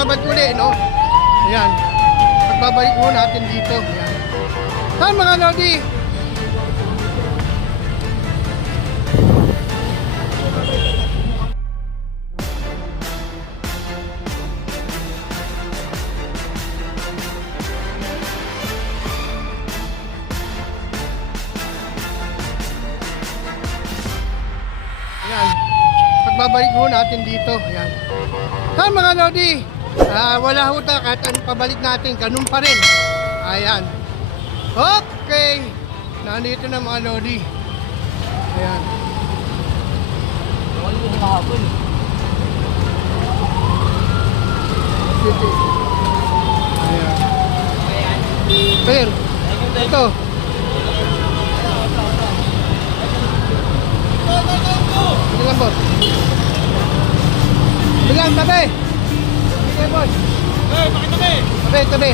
pagbabalik uli, no? Ayan. Pagbabalik mo natin dito. Ayan. Saan mga Lodi? Ayan. Pagbabalik mo natin dito. Ayan. Saan mga Lodi? Wala ho ta, kahit anong pabalik natin, ganun pa rin. Ayan. Okay. Nandito na mga Lodi. Ayan. Ayan. Pero, ito. Bilang boss. Bilang, tabi. Bilang boss. Pakitabi. Tabi, tabi.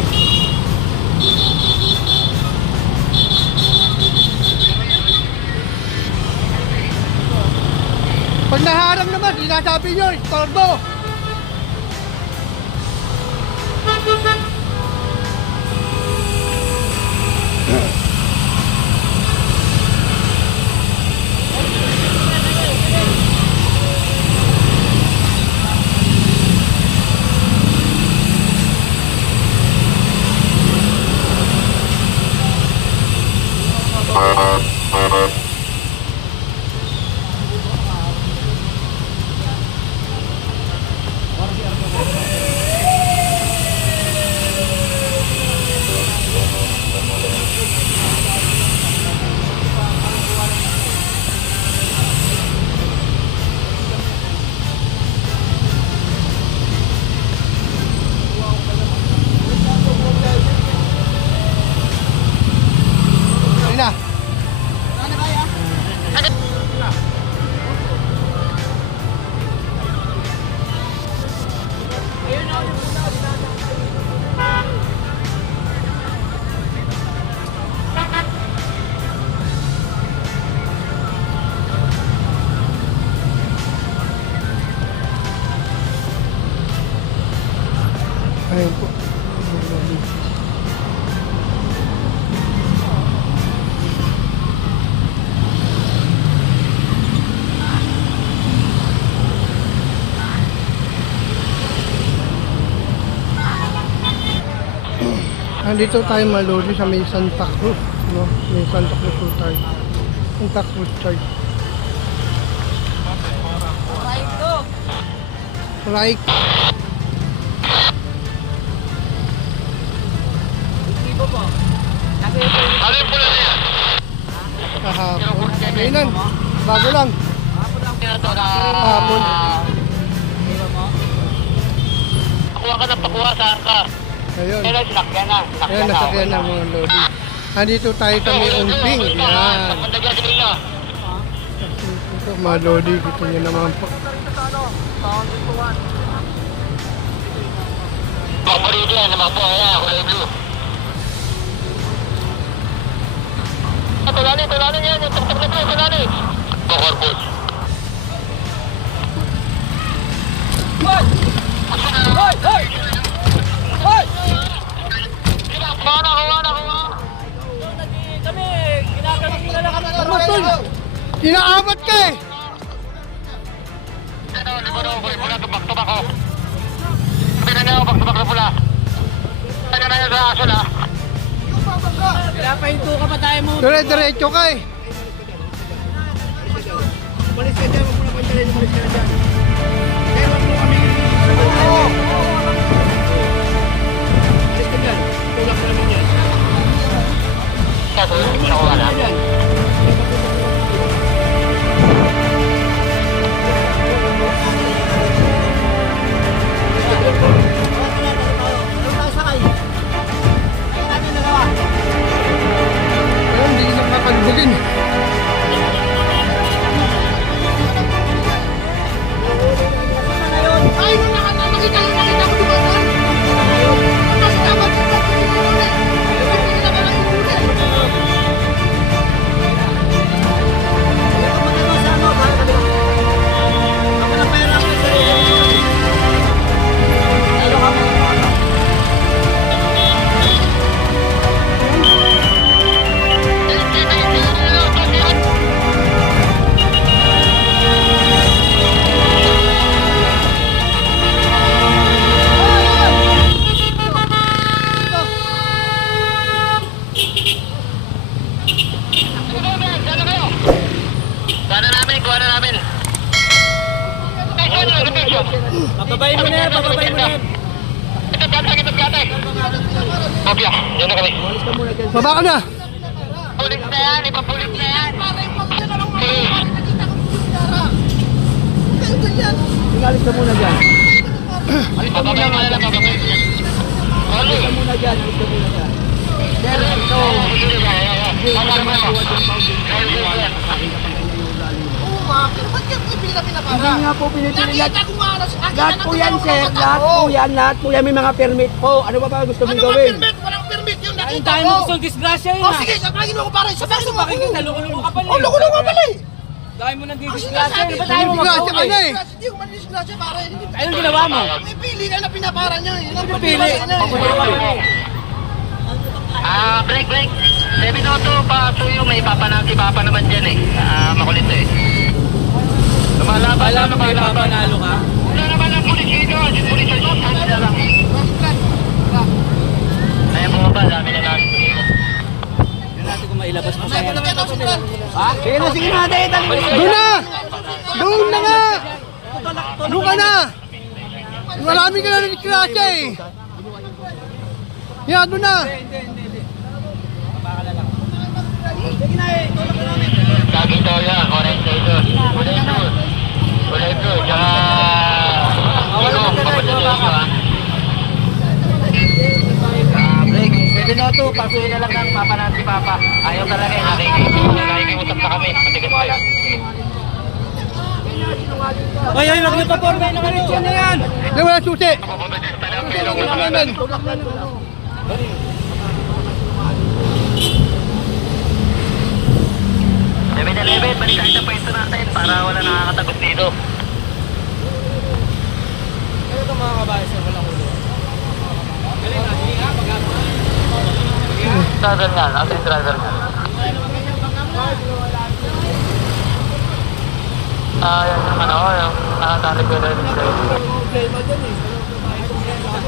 Pag naharang naman, sinasabi nyo, istorbo. Na. Ayun po. Nandito tayo malodi sa may Santa Cruz, no? May Santa Cruz po tayo. Santa Cruz Church. Right. Kahapon. Kailan? Bago lang. Kahapon. Pakuha ka ng pakuha, saan ka? Ayun. Kailan sinakyan na? Ayun, nasakyan na mga lodi. Nandito tayo sa may umping. Yan. Ito mga lodi. Dito nyo naman po. Paborito yan naman po. Ayan, kulay blue. Tulanin yan. Yung tuktok na po, tulanin. Corpus. Hoy! Hoy! Hoy! Hoy! Kuha na. Kami, ginagawa sila lang kami. Tol! Inaamat ka eh! Ano, libaro ko, pula tubak-tubak ko. Sabi na ako, tubak na pula. Ano na yan sa aso na? Pinapahinto ka pa tayo mo. Dire-diretso ka eh! Umalis ka dyan, wag mo na pantalin, umalis ka na dyan. Kaya wag mo kami. Umalis ka dyan, tulak na naman yan. Kaso, hindi ko wala. Ayun, hindi na kapagbugin. Ay, nakita mo Kopya, yan na kami. Umalis ka muna dyan. Baba ka na. Pulis na yan, ipapulis na yan. Umalis ka muna dyan. Bababay mo na lang, bababay mo yan. Umalis ka muna dyan. Umalis ka muna dyan. Sir, ito. Hindi nga po pinipili lahat po yan, sir. Lahat po yan. May mga permit po. Ano ba gusto mong gawin? Walang permit yung Ang nakita dahil ko. mo gustong disgrasya yun Oh, ah. sige, sabahin mo ko para sabahin mo Bakit ako. ka loko-loko ka pala Oh, loko-loko ka pala eh. Dahil mo nang Ang didisgrasya. sinasabi, Ano ba tayo mo Disgrasya ka na eh. Hindi ko man-disgrasya para. Anong ginawa mo? May pili ka na pinapara nyo. Yun ang Pili. problema sa inyo eh. Break. 702 pa, suyo, may papanati papa naman dyan eh. Makulit eh. Lumalaban Alam mo kayo lumalaban. papanalo ka? Wala naman ang pulis dito, yung pulis ay saan na lang. Ayan po ba, dami na lang. Yan natin kung mailabas mo sa yan. Sige na, natin. Doon na! Doon na nga! Doon ka na! Marami ka na rin klasya eh. Yan, doon na! Lagi daw yan, correct dito. Kulay blue, tsaka... Ikaw, papunta dito ha. Break, 702, pasuhin na lang ng papa na si papa. Ayaw talaga eh, nakikiusap na kami. Matigas kayo. Ay, nagpaporme na kayo. Yan na yan. Yan, wala susi! Papunta dito tayo ng pilong. Wala namin! Balik tayo sa pwesto natin para wala nakakatagos dito. Ano ito mga kabahay sir? Walang ulo. Galing na, sige nga, Driver nga, nasa yung driver nga. Yan naman ako, yung nakatali ko na rin.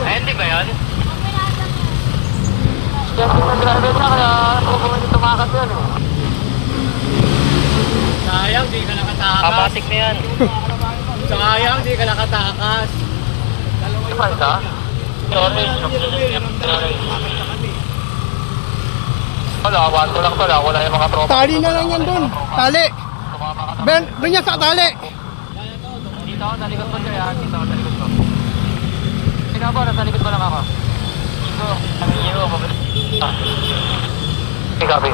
Ay, hindi ba yun? Yan yung driver niya, kaya kung kumuli tumakas yun eh. Sayang, di ka nakatakas. Kapatik na yan. Sayang, di ka nakatakas. Diba isa? Sorry. Wala, kawan ko lang pala. Wala yung mga tropa. Tali na lang yan doon. Tali. Ben, doon yan sa tali. Dito ako, sa likod ko siya. Dito ako, sa likod ko. Sino ba? Nasa likod ko lang ako. Dito, hero, mabilis. Okay, copy.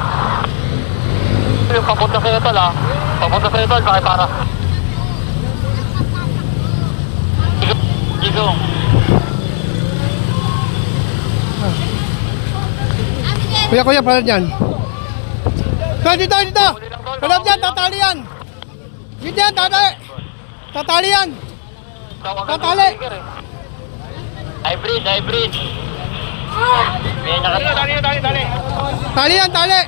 Yung papunta sa ito lang. Papunta sa ito, bakit para? Gigong. Kuya, para dyan. Dito! Kalap dyan, tatali yan. Dito yan, tatali. Tatali yan. Tatali. Hybrid. May nakatali. Tali yan, tali.